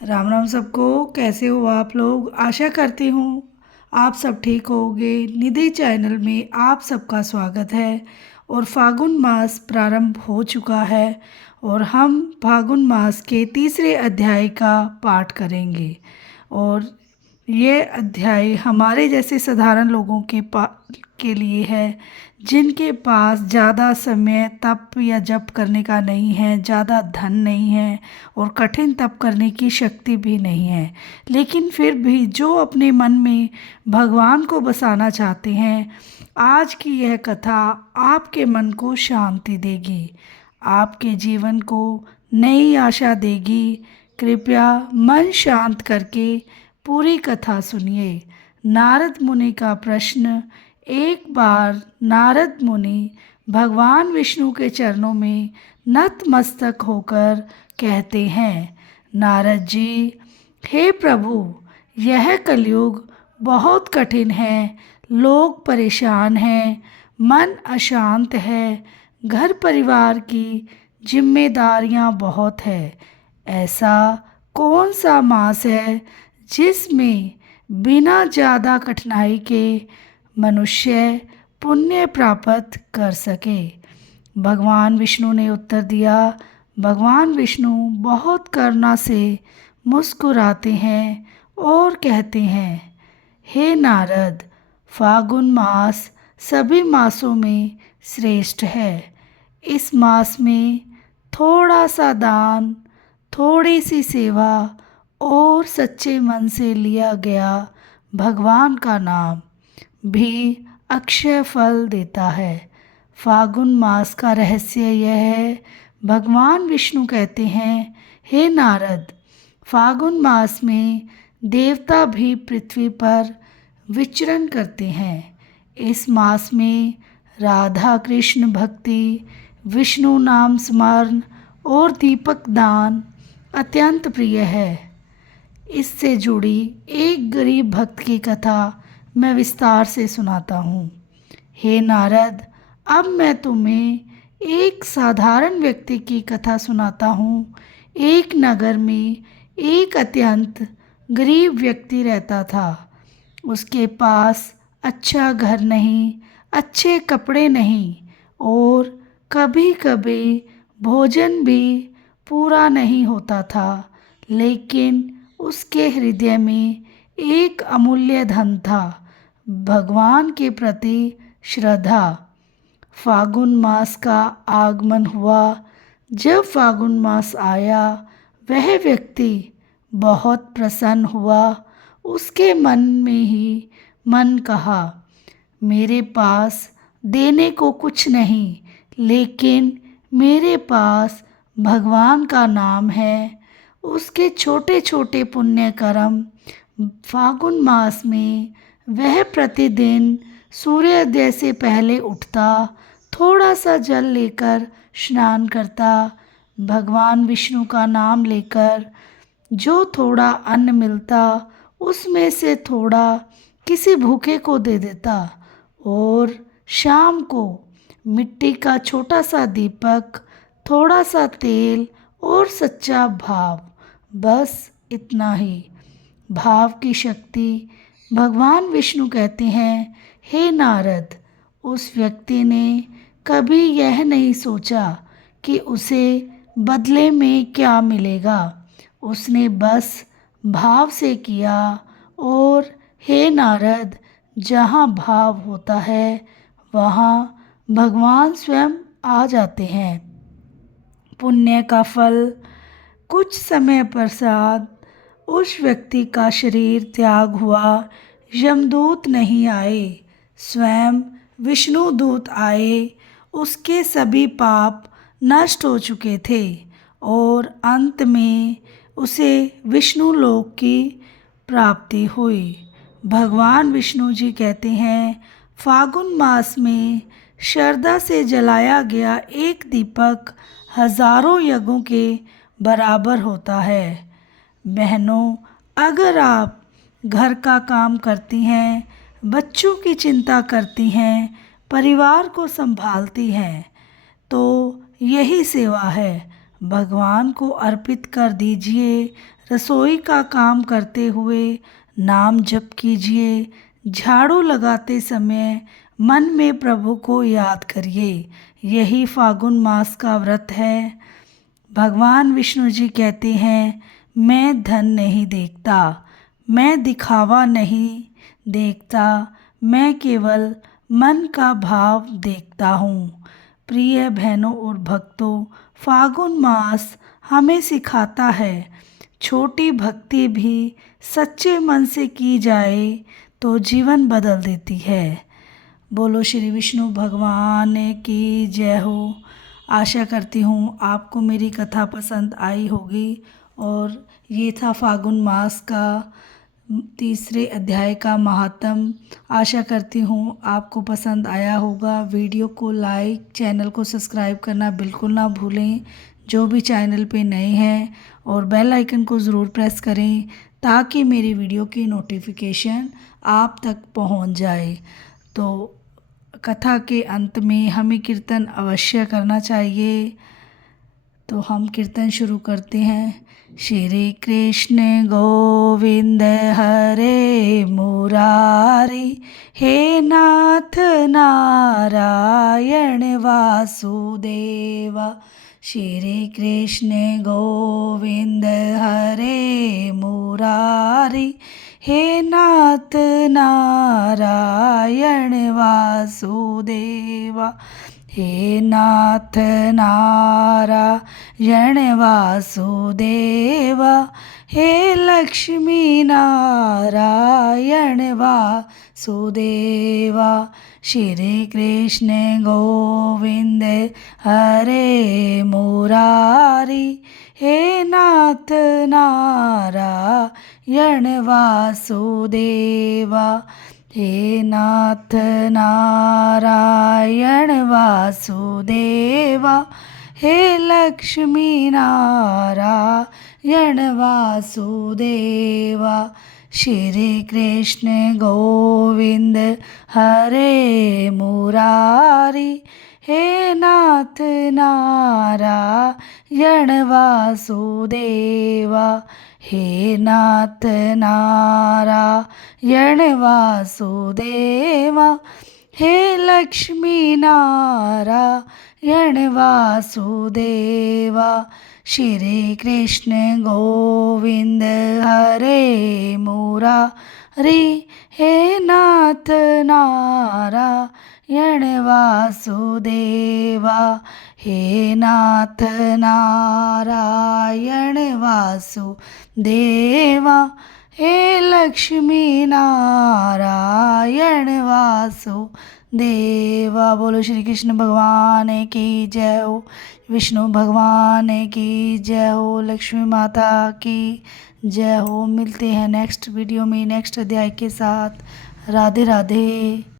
राम राम सबको। कैसे हो आप लोग? आशा करती हूँ आप सब ठीक होंगे। निधि चैनल में आप सबका स्वागत है। और फागुन मास प्रारंभ हो चुका है और हम फागुन मास के तीसरे अध्याय का पाठ करेंगे। और ये अध्याय हमारे जैसे साधारण लोगों के लिए है, जिनके पास ज़्यादा समय तप या जप करने का नहीं है, ज़्यादा धन नहीं है और कठिन तप करने की शक्ति भी नहीं है, लेकिन फिर भी जो अपने मन में भगवान को बसाना चाहते हैं। आज की यह कथा आपके मन को शांति देगी, आपके जीवन को नई आशा देगी। कृपया मन शांत करके पूरी कथा सुनिए। नारद मुनि का प्रश्न। एक बार नारद मुनि भगवान विष्णु के चरणों में नतमस्तक होकर कहते हैं, नारद जी, हे प्रभु, यह कलयुग बहुत कठिन है। लोग परेशान हैं, मन अशांत है, घर परिवार की जिम्मेदारियां बहुत है। ऐसा कौन सा मास है जिसमें बिना ज़्यादा कठिनाई के मनुष्य पुण्य प्राप्त कर सके? भगवान विष्णु ने उत्तर दिया। भगवान विष्णु बहुत करुणा से मुस्कुराते हैं और कहते हैं, हे नारद, फागुन मास सभी मासों में श्रेष्ठ है। इस मास में थोड़ा सा दान, थोड़ी सी सेवा और सच्चे मन से लिया गया भगवान का नाम भी अक्षय फल देता है। फागुन मास का रहस्य यह है। भगवान विष्णु कहते हैं, हे नारद, फागुन मास में देवता भी पृथ्वी पर विचरण करते हैं। इस मास में राधा कृष्ण भक्ति, विष्णु नाम स्मरण और दीपक दान अत्यंत प्रिय है। इससे जुड़ी एक गरीब भक्त की कथा मैं विस्तार से सुनाता हूँ। हे नारद, अब मैं तुम्हें एक साधारण व्यक्ति की कथा सुनाता हूँ। एक नगर में एक अत्यंत गरीब व्यक्ति रहता था। उसके पास अच्छा घर नहीं, अच्छे कपड़े नहीं और कभी कभी भोजन भी पूरा नहीं होता था, लेकिन उसके हृदय में एक अमूल्य धन था, भगवान के प्रति श्रद्धा। फागुन मास का आगमन हुआ। जब फागुन मास आया, वह व्यक्ति बहुत प्रसन्न हुआ। उसके मन में ही मन कहा, मेरे पास देने को कुछ नहीं, लेकिन मेरे पास भगवान का नाम है। उसके छोटे छोटे पुण्य कर्म। फागुन मास में वह प्रतिदिन सूर्योदय से पहले उठता, थोड़ा सा जल लेकर स्नान करता, भगवान विष्णु का नाम लेकर जो थोड़ा अन्न मिलता उसमें से थोड़ा किसी भूखे को दे देता और शाम को मिट्टी का छोटा सा दीपक, थोड़ा सा तेल और सच्चा भाव, बस इतना ही। भाव की शक्ति। भगवान विष्णु कहते हैं, हे नारद, उस व्यक्ति ने कभी यह नहीं सोचा कि उसे बदले में क्या मिलेगा। उसने बस भाव से किया। और हे नारद, जहाँ भाव होता है वहाँ भगवान स्वयं आ जाते हैं। पुण्य का फल। कुछ समय पश्चात उस व्यक्ति का शरीर त्याग हुआ। यमदूत नहीं आए, स्वयं विष्णु दूत आए। उसके सभी पाप नष्ट हो चुके थे और अंत में उसे विष्णु लोक की प्राप्ति हुई। भगवान विष्णु जी कहते हैं, फागुन मास में श्रद्धा से जलाया गया एक दीपक हजारों यज्ञों के बराबर होता है। बहनों, अगर आप घर का काम करती हैं, बच्चों की चिंता करती हैं, परिवार को संभालती हैं, तो यही सेवा है। भगवान को अर्पित कर दीजिए। रसोई का काम करते हुए नाम जप कीजिए। झाड़ू लगाते समय मन में प्रभु को याद करिए। यही फागुन मास का व्रत है। भगवान विष्णु जी कहते हैं, मैं धन नहीं देखता, मैं दिखावा नहीं देखता, मैं केवल मन का भाव देखता हूँ। प्रिय बहनों और भक्तों, फागुन मास हमें सिखाता है, छोटी भक्ति भी सच्चे मन से की जाए तो जीवन बदल देती है। बोलो श्री विष्णु भगवान की जय हो। आशा करती हूँ आपको मेरी कथा पसंद आई होगी। और ये था फागुन मास का तीसरे अध्याय का महात्म। आशा करती हूँ आपको पसंद आया होगा। वीडियो को लाइक, चैनल को सब्सक्राइब करना बिल्कुल ना भूलें जो भी चैनल पे नए हैं, और बेल आइकन को ज़रूर प्रेस करें ताकि मेरी वीडियो की नोटिफिकेशन आप तक पहुंच जाए। तो कथा के अंत में हमें कीर्तन अवश्य करना चाहिए। तो हम कीर्तन शुरू करते हैं। श्री कृष्ण गोविंद हरे मुरारी, हे नाथ नारायण वासुदेवा। श्री कृष्ण गोविंद हरे मुरारी, हे नाथ नारायण वासुदेवा। हे नाथ नारायण वासुदेवा, हे लक्ष्मी नारायण वासुदेवा। श्री कृष्ण गोविंद हरे मुरारी, हे नाथ नारायण वासुदेवा। हे नाथ नारायण वासुदेवा, हे लक्ष्मी नारायण वासुदेवा। श्री कृष्ण गोविंद हरे मुरारी, हे नाथ नारायण वासुदेवा। हे नाथ नारायण वासुदेवा, हे लक्ष्मी नारायण वासुदेवा। श्री कृष्ण गोविंद हरे मुरारी, हे नाथ नारायण वासुदेवा। हे नाथ नारायण वासुदेवा, हे लक्ष्मी नारायण वासुदेवा। बोलो श्री कृष्ण भगवान की जय हो, विष्णु भगवान की जय हो, लक्ष्मी माता की जय हो। मिलते हैं नेक्स्ट वीडियो में नेक्स्ट अध्याय के साथ। राधे राधे।